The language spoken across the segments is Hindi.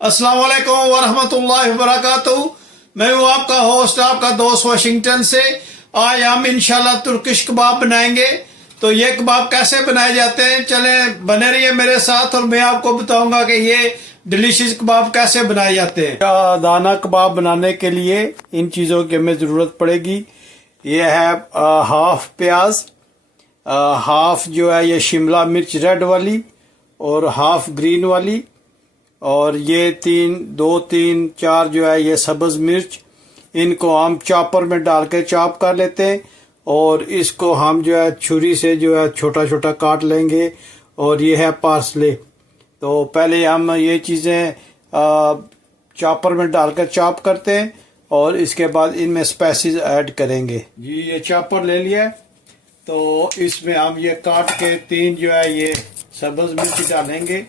अस्सलाम वालेकुम वरहमतुल्लाहि वबरकातुहू। मैं हूँ आपका होस्ट, आपका दोस्त वाशिंगटन से। आज हम इंशाल्लाह तुर्किश कबाब बनाएंगे। तो ये कबाब कैसे बनाए जाते हैं, चले बने रहिए मेरे साथ और मैं आपको बताऊंगा कि ये डिलीशियस कबाब कैसे बनाए जाते हैं। दाना कबाब बनाने के लिए इन चीज़ों की हमें ज़रूरत पड़ेगी। ये है हाफ प्याज, हाफ जो है ये शिमला मिर्च रेड वाली और हाफ ग्रीन वाली, और ये दो तीन चार जो है ये सब्ज मिर्च। इनको हम चॉपर में डाल के चॉप कर लेते हैं और इसको हम जो है छुरी से जो है छोटा छोटा काट लेंगे। और ये है पार्सले। तो पहले हम ये चीज़ें चॉपर में डालकर चॉप करते हैं और इसके बाद इनमें स्पाइसेस ऐड करेंगे। जी ये चॉपर ले लिया, तो इसमें हम ये काट के तीन जो है ये सब्ज मिर्च डालेंगे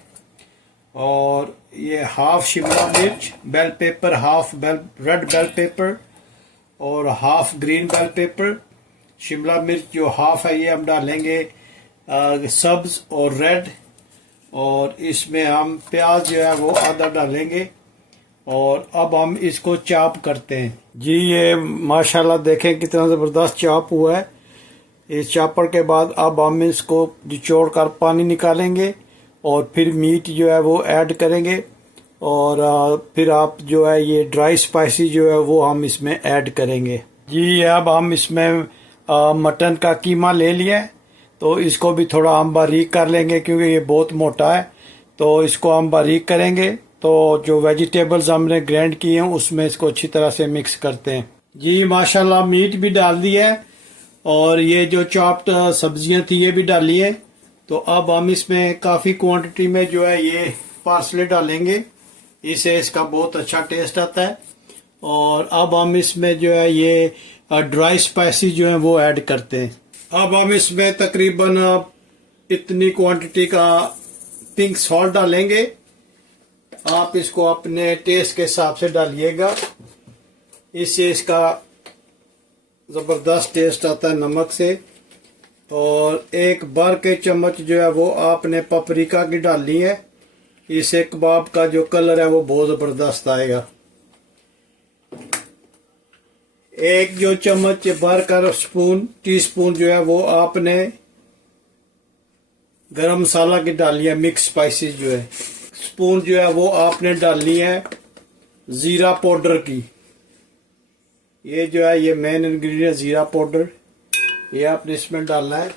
और ये हाफ शिमला मिर्च bell pepper, half red bell pepper और half green bell pepper. Shimla मिर्च जो हाफ है ये हम डालेंगे सब्ज और रेड, और इसमें हम प्याज जो है वो आधा डालेंगे और अब हम इसको चॉप करते हैं। जी ये माशाल्लाह देखें कितना ज़बरदस्त चॉप हुआ है। इस चॉपर के बाद अब हम इसको निचोड़ कर पानी निकालेंगे और फिर मीट जो है वो ऐड करेंगे और फिर आप जो है ये ड्राई स्पाइसी जो है वो हम इसमें ऐड करेंगे। जी अब हम इसमें मटन का कीमा ले लिया है, तो इसको भी थोड़ा हम बारीक कर लेंगे क्योंकि ये बहुत मोटा है, तो इसको हम बारीक करेंगे। तो जो वेजिटेबल्स हमने ग्राइंड किए हैं उसमें इसको अच्छी तरह से मिक्स करते हैं। जी माशाल्लाह मीट भी डाल दिया है और ये जो चॉप्ड सब्जियां थी ये भी डाली है। तो अब हम इसमें काफ़ी क्वांटिटी में जो है ये पार्सले डालेंगे, इससे इसका बहुत अच्छा टेस्ट आता है। और अब हम इसमें जो है ये ड्राई स्पाइसी जो है वो ऐड करते हैं। अब हम इसमें तकरीबन इतनी क्वांटिटी का पिंक सॉल्ट डालेंगे। आप इसको अपने टेस्ट के हिसाब से डालिएगा, इससे इसका ज़बरदस्त टेस्ट आता है नमक से। और एक भर के चम्मच जो है वो आपने पपरिका की डालनी है, इससे कबाब का जो कलर है वो बहुत ज़बरदस्त आएगा। एक जो चम्मच भर कर टीस्पून जो है वो आपने गरम मसाला की डालनी है, मिक्स स्पाइसेस जो है। स्पून जो है वो आपने डालनी है ज़ीरा पाउडर की। ये जो है ये मेन इंग्रेडिएंट ज़ीरा पाउडर, ये आपने इसमें डालना है।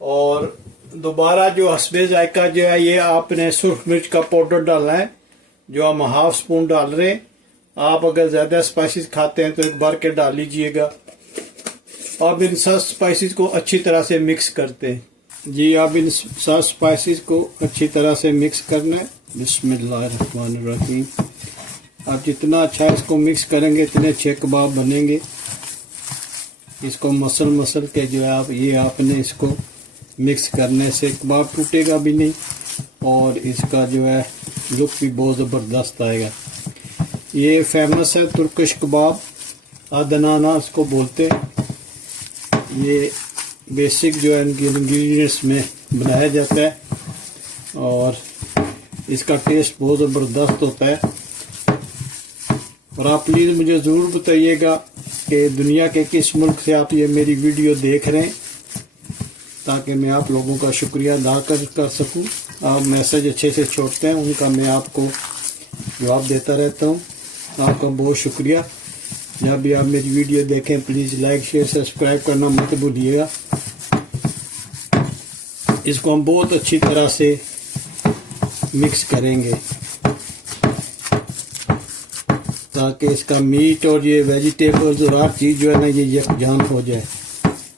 और दोबारा जो हस्बे जायका जो है ये आपने सुर्ख मिर्च का पाउडर डालना है, जो हम हाफ स्पून डाल रहे हैं। आप अगर ज़्यादा स्पाइसेस खाते हैं तो एक बार के डाल लीजिएगा। अब इन सब स्पाइसेस को अच्छी तरह से मिक्स करते हैं। जी अब इन सब स्पाइसेस को अच्छी तरह से मिक्स करना है। बिस्मिल्लाहिर्रहमानिर्रहीम। आप जितना अच्छा इसको मिक्स करेंगे इतने अच्छे कबाब बनेंगे। इसको मसल के जो है आप ये आपने इसको मिक्स करने से कबाब टूटेगा भी नहीं और इसका जो है लुक भी बहुत ज़बरदस्त आएगा। ये फेमस है तुर्किश कबाब, अदनाना इसको बोलते हैं। ये बेसिक जो है इंग्रेडिएंट्स में बनाया जाता है और इसका टेस्ट बहुत ज़बरदस्त होता है। और आप प्लीज़ मुझे ज़रूर बताइएगा कि दुनिया के किस मुल्क से आप ये मेरी वीडियो देख रहे हैं, ताकि मैं आप लोगों का शुक्रिया अदा कर सकूं। आप मैसेज अच्छे से छोड़ते हैं, उनका मैं आपको जवाब देता रहता हूं। आपका बहुत शुक्रिया। जब भी आप मेरी वीडियो देखें प्लीज़ लाइक शेयर सब्सक्राइब करना मत भूलिएगा। इसको हम बहुत अच्छी तरह से मिक्स करेंगे ताकि इसका मीट और ये वेजिटेबल्स और हर चीज़ जो है ना ये यकजान हो जाए।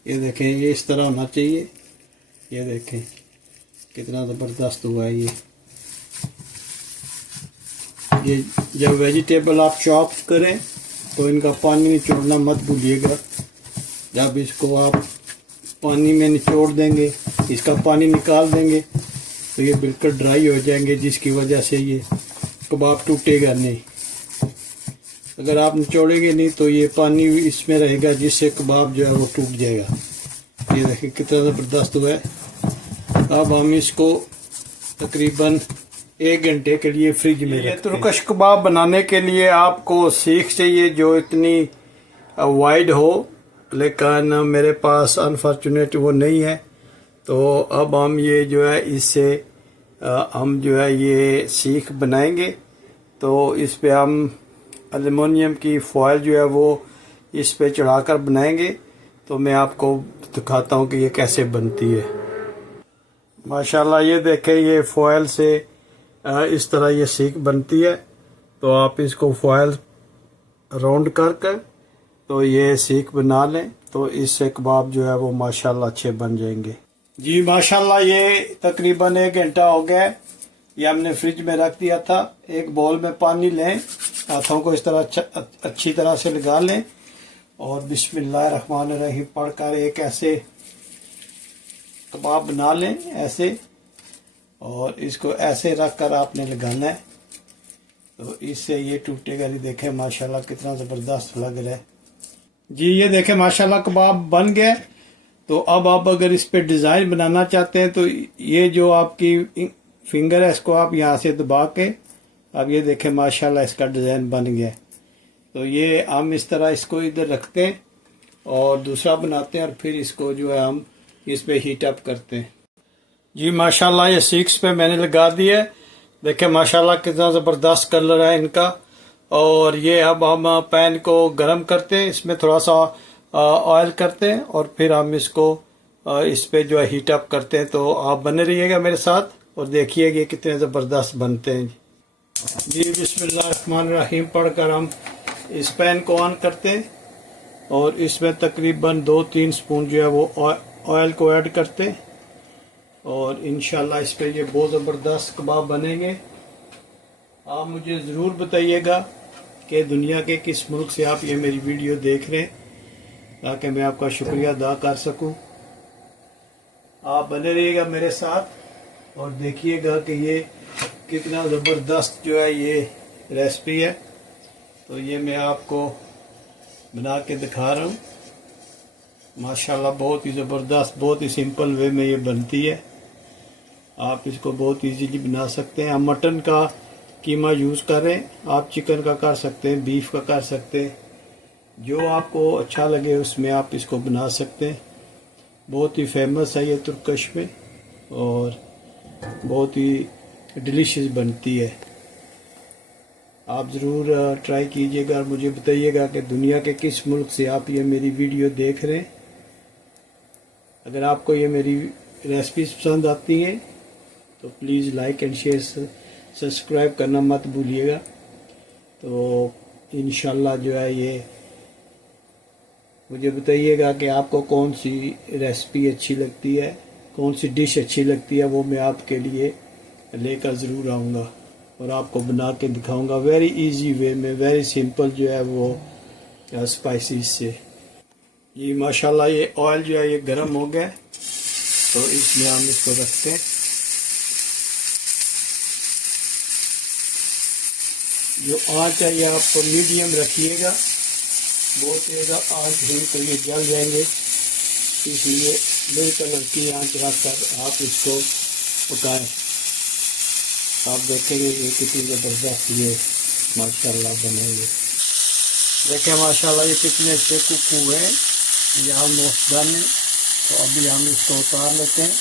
ये देखें ये इस तरह होना चाहिए। ये देखें कितना ज़बरदस्त हुआ है ये जब वेजिटेबल आप चॉप करें तो इनका पानी निचोड़ना मत भूलिएगा। जब इसको आप पानी में निचोड़ देंगे, इसका पानी निकाल देंगे तो ये बिल्कुल ड्राई हो जाएंगे, जिसकी वजह से ये कबाब टूटेगा नहीं। अगर आप निचोड़ेंगे नहीं तो ये पानी इसमें रहेगा, जिससे कबाब जो है वो टूट जाएगा। ये देखिए कितना ज़बरदस्त हुआ है। अब हम इसको तकरीबन 1 घंटे के लिए फ्रिज में रखते हैं। तुर्किश कबाब बनाने के लिए आपको सीख चाहिए जो इतनी वाइड हो, लेकिन मेरे पास अनफॉर्चुनेट वो नहीं है। तो अब हम ये जो है इससे हम जो है ये सीख बनाएंगे। तो इस पे हम एल्युमिनियम की फॉयल जो है वो इस पे चढ़ाकर बनाएंगे। तो मैं आपको दिखाता हूँ कि ये कैसे बनती है। माशाल्लाह ये देखें, ये फॉयल से इस तरह ये सीख बनती है। तो आप इसको फॉयल राउंड कर तो ये सीख बना लें, तो इससे कबाब जो है वो माशाल्लाह अच्छे बन जाएंगे। जी माशाल्लाह ये तकरीबन 1 घंटा हो गया। ये हमने फ्रिज में रख दिया था। एक बाउल में पानी लें, हाथों को इस तरह अच्छी तरह से लगा लें और बिस्मिल्लाहिर्रहमानिर्रहीम पढ़कर एक ऐसे कबाब बना लें ऐसे, और इसको ऐसे रख कर आपने लगाना है। तो इससे ये टूटेगा नहीं। देखें माशाल्लाह कितना ज़बरदस्त लग रहा है। जी ये देखें माशाल्लाह कबाब बन गया। तो अब आप अगर इस पे डिज़ाइन बनाना चाहते हैं तो ये जो आपकी फिंगर है इसको आप यहाँ से दबा के, अब ये देखें माशाल्लाह इसका डिज़ाइन बन गया। तो ये हम इस तरह इसको इधर रखते हैं और दूसरा बनाते हैं और फिर इसको जो है हम इस पे हीट अप करते हैं। जी माशाल्लाह ये सीक्स पे मैंने लगा दिया है। देखें माशाल्लाह कितना ज़बरदस्त कलर है इनका। और ये अब हम पैन को गर्म करते हैं, इसमें थोड़ा सा ऑयल करते हैं और फिर हम इसको इस पे जो है हीट अप करते हैं। तो आप बने रहिएगा मेरे साथ और देखिएगा कितने ज़बरदस्त बनते हैं। जी बिस्मिल्लाहिर्रहमानिर्रहीम पढ़कर हम इस पैन को ऑन करते हैं और इसमें तकरीबन 2-3 स्पून जो है वो ऑयल को ऐड करते हैं और इंशाल्लाह इस पे ये बहुत ज़बरदस्त कबाब बनेंगे। आप मुझे ज़रूर बताइएगा कि दुनिया के किस मुल्क से आप ये मेरी वीडियो देख रहे हैं, ताकि मैं आपका शुक्रिया अदा कर सकूं। आप बने रहिएगा मेरे साथ और देखिएगा कि ये कितना ज़बरदस्त जो है ये रेसिपी है। तो ये मैं आपको बना के दिखा रहा हूँ। माशाल्लाह बहुत ही ज़बरदस्त, बहुत ही सिंपल वे में ये बनती है। आप इसको बहुत इजीली बना सकते हैं। हम मटन का कीमा यूज़ करें, आप चिकन का कर सकते हैं, बीफ का कर सकते हैं, जो आपको अच्छा लगे उसमें आप इसको बना सकते हैं। बहुत ही फेमस है ये तुर्किश में और बहुत ही डिलीशियस बनती है। आप ज़रूर ट्राई कीजिएगा और मुझे बताइएगा कि दुनिया के किस मुल्क से आप ये मेरी वीडियो देख रहे हैं। अगर आपको ये मेरी रेसिपीज पसंद आती हैं तो please like and share subscribe करना मत भूलिएगा। तो इंशाल्लाह जो है ये मुझे बताइएगा कि आपको कौन सी रेसिपी अच्छी लगती है, कौन सी डिश अच्छी लगती है, वो मैं आपके लिए लेकर ज़रूर आऊँगा और आपको बना के दिखाऊंगा वेरी इजी वे में, वेरी सिंपल जो है वो स्पाइसेस से। ये माशाल्लाह ये ऑयल जो है ये गर्म हो गया, तो इसमें हम इसको रखते हैं। जो आँच है ये आप मीडियम रखिएगा, बहुत तेज आँच हुई तो ये जल जाएंगे, इसलिए बिल्कुल हल्की आँच रखकर आप इसको पकाएं। आप देखेंगे ये कितनी ज़बरदस्त ये माशाल्लाह बनेंगे। देखें माशाल्लाह ये कितने अच्छे कुक हुए हैं, ये ऑलमोस्ट डन है। तो अभी हम इसको उतार लेते हैं।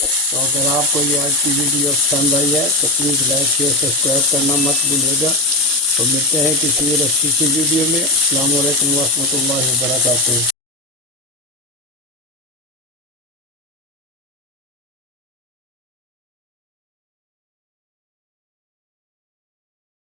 तो अगर आपको ये आज की वीडियो पसंद आई है तो प्लीज़ लाइक शेयर सब्सक्राइब करना मत भूलिएगा। तो मिलते हैं किसी अच्छी सी वीडियो में। अस्सलाम वालेकुम व रहमतुल्लाहि व बरकातुहू।